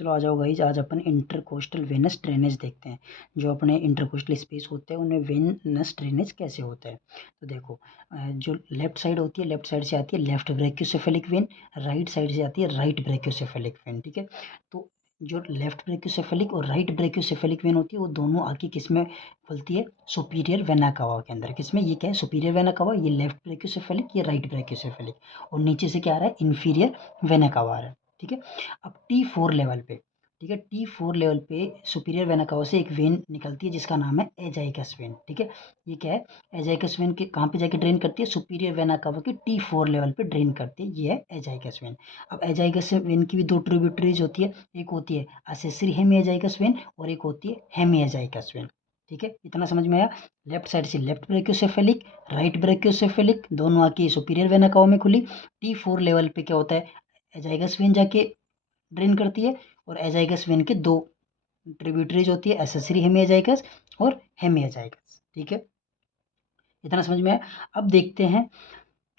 चलो आ जाओ गाइज, आज अपन इंटरकोस्टल वेनस ड्रेनेज देखते हैं। जो अपने इंटरकोस्टल स्पेस होते हैं उनमें वेनस ड्रेनेज कैसे होता है। तो देखो, जो लेफ्ट साइड होती है, लेफ्ट साइड से आती है left brachiocephalic when, right side से आती है राइट ब्रैकियोसेफेलिक वेन। ठीक है, तो जो लेफ्ट ब्रैकियोसेफेलिक और राइट ब्रैकियोसेफेलिक वेन होती है वो दोनों आके किस में खुलती है, सुपीरियर वेना कावा के अंदर। किसमें, ये क्या है, सुपीरियर वेना कावा, ये लेफ्ट ब्रैकियोसेफेलिक, ये राइट ब्रैकियोसेफेलिक। और नीचे से क्या आ रहा है, इन्फीरियर वेना कावा आ रहा है। ठीक है, अब T4 लेवल पे, ठीक है, T4 लेवल पे सुपीरियर वेना कावा से एक वेन निकलती है जिसका नाम है एजाइकस वेन। ठीक है, ये क्या है, एजाइकस वेन के कहाँ पे जाके ड्रेन करती है, सुपीरियर वेना कावा के T4 लेवल पे ड्रेन करती है, ये है एजाइकस वेन। अब एजाइकस वेन की भी दो ट्रिब्यूटरीज होती है, एक होती है असेसरी हेमी एजाइकस वेन और एक होती है हेमी एजाइकस वेन। ठीक है, इतना समझ में आया। लेफ्ट साइड से लेफ्ट ब्रैकियोसेफेलिक, राइट ब्रैकियोसेफेलिक, दोनों आके सुपीरियर वेना कावा में खुली। T4 लेवल पे क्या होता है, एजाइगस वेन जाके ड्रेन करती है और एजाइगस वेन के दो ट्रिब्यूटरीज होती है, एसेसरी हेमिएजाइगस और हेमिएजाइगस। ठीक है, इतना समझ में आया। अब देखते हैं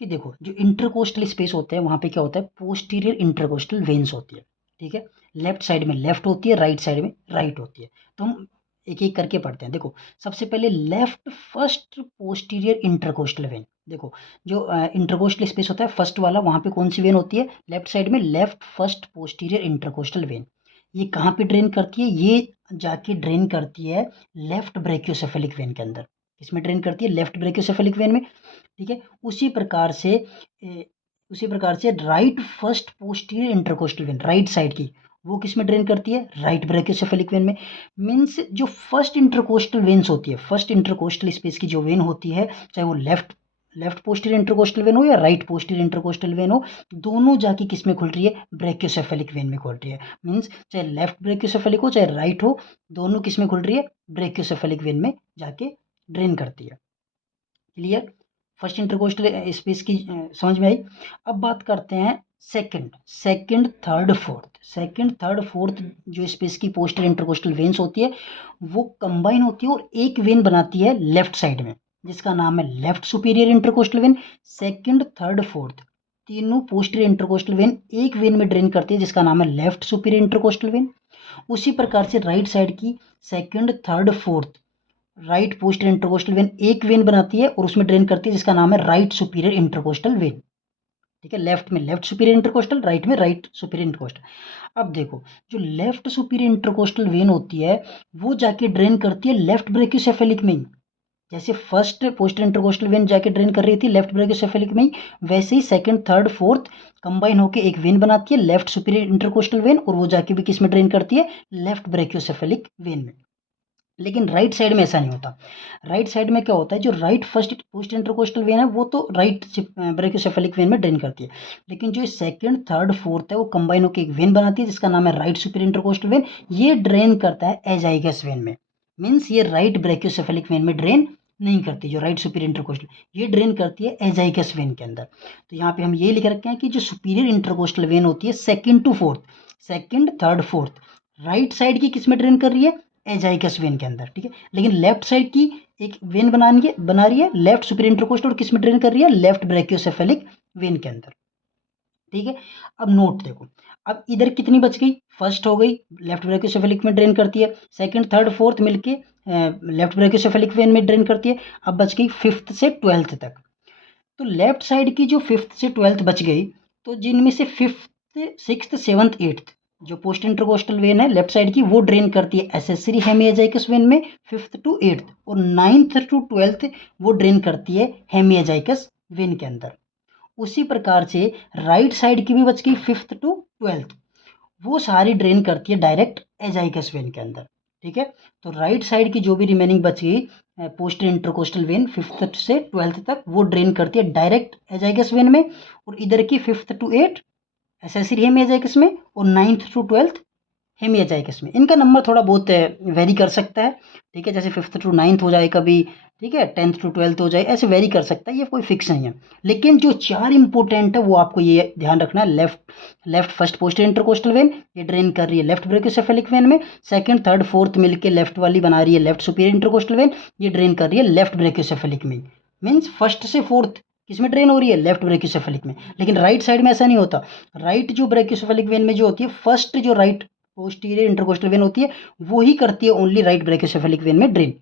कि देखो, जो इंटरकोस्टल स्पेस होते हैं वहाँ पे क्या होता है, पोस्टीरियर इंटरकोस्टल वेन्स होती है। ठीक है, लेफ्ट साइड में लेफ्ट होती है, राइट साइड में राइट होती है। तो हम एक एक करके पढ़ते हैं। देखो, सबसे पहले left first posterior intercostal when. देखो, जो इंटरकोस्टल स्पेस होता है फर्स्ट वाला, वहाँ पे कौन सी वेन होती है, लेफ्ट साइड में left first posterior intercostal when. ये कहाँ पे ड्रेन करती है, ये जाके ड्रेन करती है लेफ्ट ब्रैकियोसेफेलिक वेन के अंदर। इसमें ड्रेन करती है लेफ्ट ब्रैकियोसेफेलिक वेन में। ठीक है, उसी प्रकार से right first posterior intercostal when, right side की, वो किस में ड्रेन करती है, राइट ब्रैकियोसेफेलिक वेन में। मींस जो फर्स्ट इंटरकोस्टल वेन्स होती है, फर्स्ट इंटरकोस्टल स्पेस की जो वेन होती है, चाहे वो left left posterior intercostal when हो या राइट पोस्टीरियर इंटरकोस्टल वेन हो, दोनों जाके किस में खुल रही है, ब्रैकियोसेफेलिक वेन में खुल रही है। मींस चाहे लेफ्ट ब्रैकियोसेफेलिक हो चाहे राइट हो, दोनों किस में खुल रही है, ब्रैकियोसेफेलिक वेन में जाके ड्रेन करती है। क्लियर, फर्स्ट इंटरकोस्टल स्पेस की समझ में आई। अब बात करते हैं सेकंड थर्ड फोर्थ जो स्पेस की पोस्टर इंटरकोस्टल वेन्स होती है वो कंबाइन होती है और एक वेन बनाती है लेफ्ट साइड में, जिसका नाम है left superior intercostal when. Second third fourth तीनों पोस्टर इंटरकोस्टल वेन एक वेन में ड्रेन करती है जिसका नाम है लेफ्ट सुपीरियर इंटरकोस्टल वेन। उसी प्रकार से राइट साइड की second third fourth right poster intercostal when एक वेन बनाती है और उसमें ड्रेन करती है जिसका नाम है राइट सुपीरियर इंटरकोस्टल वेन। ठीक है, लेफ्ट में लेफ्ट सुपीरियर इंटरकोस्टल, राइट में राइट सुपीरियर इंटरकोस्टल। अब देखो, जो लेफ्ट सुपीरियर इंटरकोस्टल वेन होती है वो जाके ड्रेन करती है लेफ्ट ब्रैकियोसेफेलिक में ही। जैसे फर्स्ट पोस्टर इंटरकोस्टल वेन जाके ड्रेन कर रही थी लेफ्ट ब्रैकियोसेफेलिक में ही, वैसे ही सेकंड थर्ड फोर्थ कंबाइन होकर एक वेन बनाती है लेफ्ट सुपीरियर इंटरकोस्टल वेन और वो जाके भी किस में ड्रेन करती है, लेफ्ट ब्रैकियोसेफेलिक वेन में। लेकिन राइट साइड में ऐसा नहीं होता। राइट साइड में क्या होता है, जो right first post intercostal when है वो तो राइट ब्रैकियोसेफेलिक वेन में ड्रेन करती है, लेकिन जो सेकंड थर्ड फोर्थ है वो कंबाइन होकर एक वेन बनाती है जिसका नाम है राइट सुपीरियर इंटरकोस्टल वेन। ये ड्रेन करता है एजाइगस वेन में। मीन्स ये राइट ब्रैकियोसेफेलिक वेन में ड्रेन नहीं करती, जो राइट सुपीरियर इंटरकोस्टल, ये ड्रेन करती है एजाइगस वेन के अंदर। तो यहाँ पे हम ये लिख रखे हैं कि जो सुपीरियर इंटरकोस्टल वेन होती है second to fourth, second third fourth right side की किस में ड्रेन कर रही है, एजाइकस वेन के अंदर। ठीक है, लेकिन लेफ्ट साइड की एक वेन बना रही है लेफ्ट सुपीरियर इंटरकोस्टल और किस में ड्रेन कर रही है, लेफ्ट ब्रैकियोसेफेलिक वेन के अंदर। ठीक है, अब नोट देखो, अब इधर कितनी बच गई, फर्स्ट हो गई लेफ्ट ब्रैकियोसेफेलिक में ड्रेन करती है, सेकंड थर्ड फोर्थ मिलके लेफ्ट ब्रैकियोसेफेलिक वेन में ड्रेन करती है। अब बच गई फिफ्थ से ट्वेल्थ तक। तो लेफ्ट साइड की जो फिफ्थ से ट्वेल्थ बच गई, तो जिनमें से फिफ्थ सिक्स्थ सेवन्थ एट्थ जो पोस्ट इंटरकोस्टल वेन है लेफ्ट साइड की वो ड्रेन करती है एसेसरी हेमिएजाइकस वेन में फिफ्थ टू एट्थ, और नाइन्थ टू ट्वेल्थ वो ड्रेन करती है हेमिएजाइकस वेन के अंदर। उसी प्रकार से राइट साइड की भी बच गई फिफ्थ टू ट्वेल्थ, वो सारी ड्रेन करती है डायरेक्ट एजाइकस वेन के अंदर। ठीक है, तो राइट साइड की जो भी रिमेनिंग बच गई पोस्टर इंटरकोस्टल वेन फिफ्थ से ट्वेल्थ तक वो ड्रेन करती है डायरेक्ट एजाइकस वेन में, और इधर की फिफ्थ टू एट एसेसरी हेमिएजाइकस में और नाइन्थ टू ट्वेल्थ हेमिएजाइकस में। इनका नंबर थोड़ा बहुत वेरी कर सकता है। ठीक है, जैसे फिफ्थ टू नाइन्थ हो जाए कभी, ठीक है, टेंथ टू ट्वेल्थ हो जाए, ऐसे वेरी कर सकता है, ये कोई फिक्स नहीं है। लेकिन जो चार इंपॉर्टेंट है वो आपको ये ध्यान रखना है, left first poster intercostal when ये ड्रेन कर रही है लेफ्ट ब्रैकियोसेफेलिक वेन में, सेकंड थर्ड फोर्थ मिलके लेफ्ट वाली बना रही है लेफ्ट सुपीरियर इंटरकोस्टल वेन, ये ड्रेन कर रही है लेफ्ट ब्रैकियोसेफेलिक में। मीन्स फर्स्ट से फोर्थ किसमें ड्रेन हो रही है, लेफ्ट ब्रैकियोसेफेलिक में। लेकिन राइट साइड में ऐसा नहीं होता। राइट जो ब्रैकियोसेफेलिक वेन में जो होती है फर्स्ट जो राइट पोस्टीरियर इंटरकोस्टल वेन होती है वो ही करती है ओनली राइट ब्रैकियोसेफेलिक वेन में ड्रेन।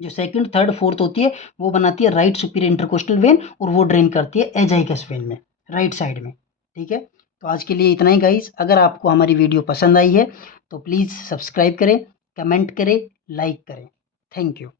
जो सेकंड, थर्ड, फोर्थ होती है वो बनाती है राइट सुपीरियर इंटरकोस्टल वेन और वो ड्रेन करती है एजाइकस वेन में, राइट साइड में। ठीक है, तो आज के लिए इतना ही गाइस। अगर आपको हमारी वीडियो पसंद आई है तो प्लीज़ सब्सक्राइब करें, कमेंट करें, लाइक करें। Thank you.